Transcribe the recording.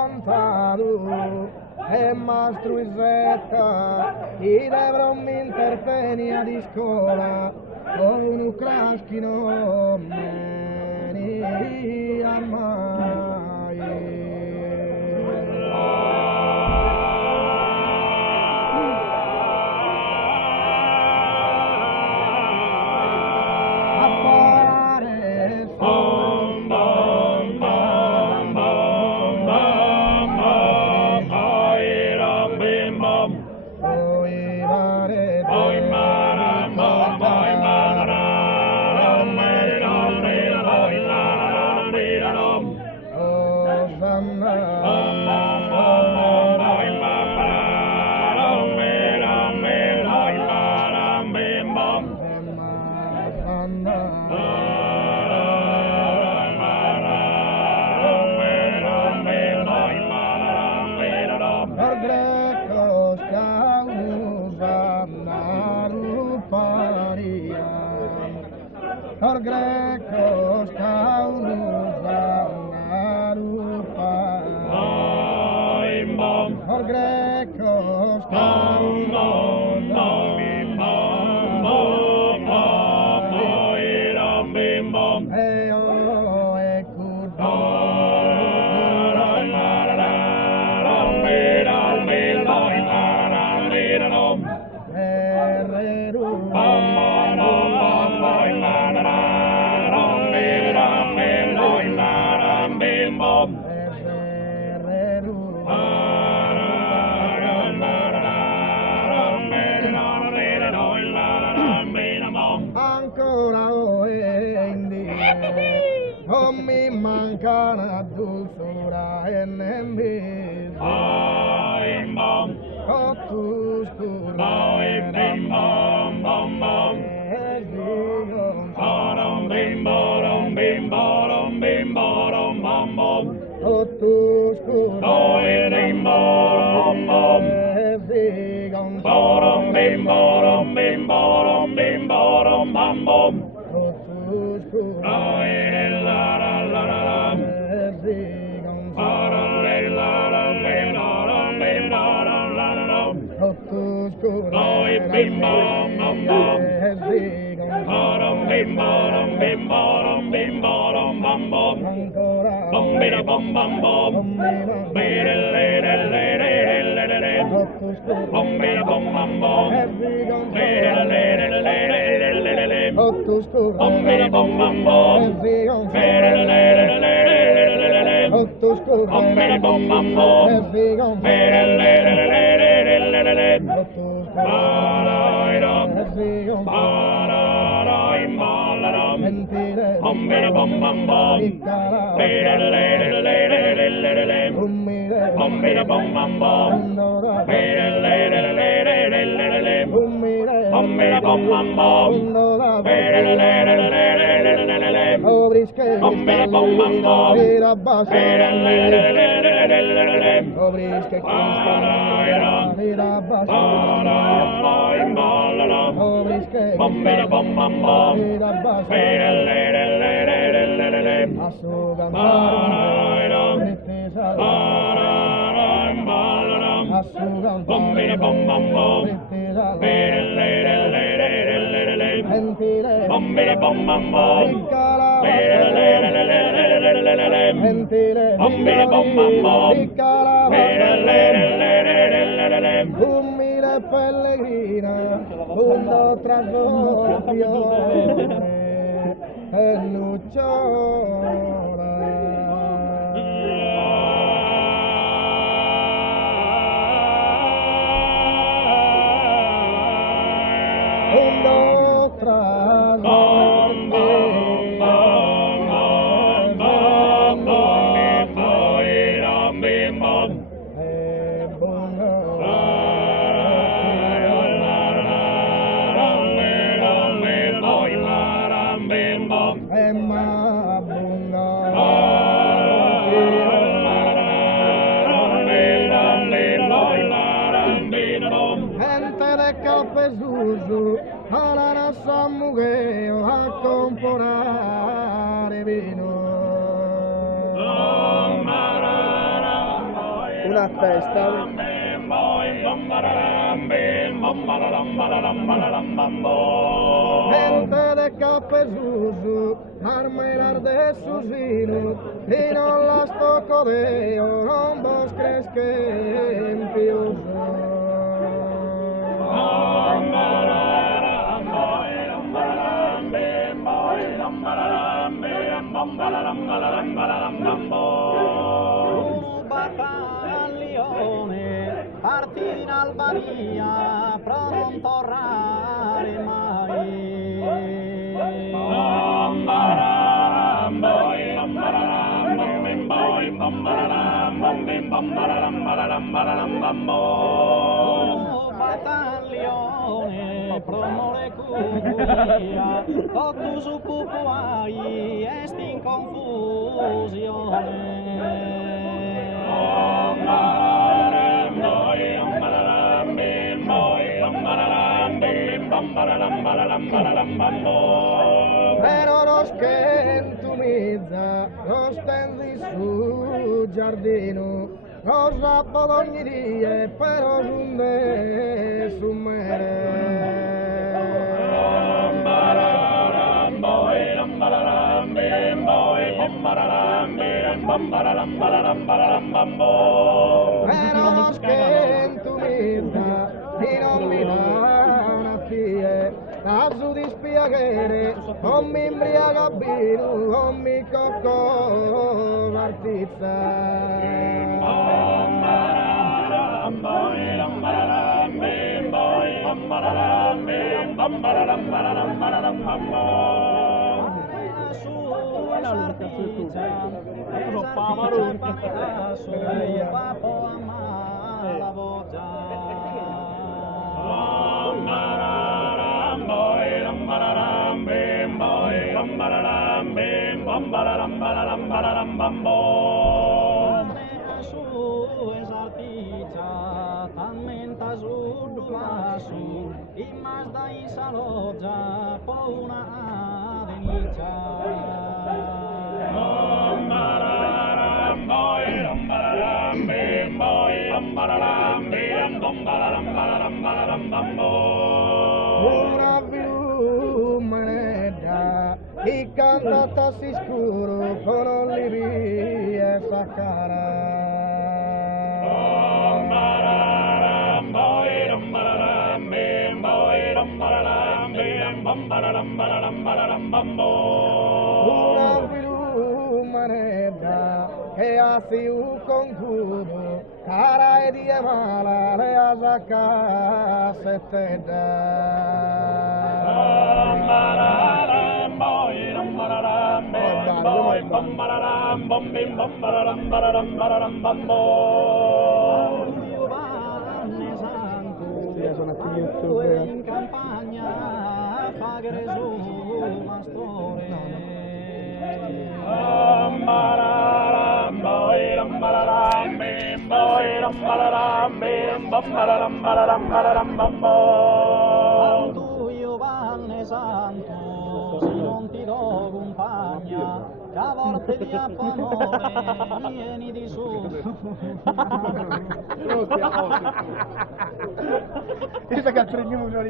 avanzado, e mastro Isetta, i dovrò mi intervenia di scuola, o un ucraschino meni mai. Ancora non mi manca una dulzura e nemmeno oh tu scura oh tu scura pellegrina, uno tras e Lucciola. Uno tras alla nostra mujer a comprare vino. la testa. Gente de Capezuso, marmelar de Susino, y no las toco de non vos crees que empioso. Un battaglione partì in Albania pronto a tornare Un battaglione promore curia tutto su pupuai esti in Però lo skentumizza, lo stendi su giardino, cosa ogni dia, però giunde su Però lo skentumizza, e non mi dà una fie, caso di spiagare, non mi imbriaga bino, non mi cocco l'artizza. Imas dai saloggia po una adenica Una viumanetta, e cantata si scuro con olivia e saccara. Una viumanetta che ha fiu concudo, cara e di mala le ha sacca in campagna fa Gesù pastore tu Giovanni Santo se non ti do compagna che a volte di amore vieni di su Questa che al primo giorno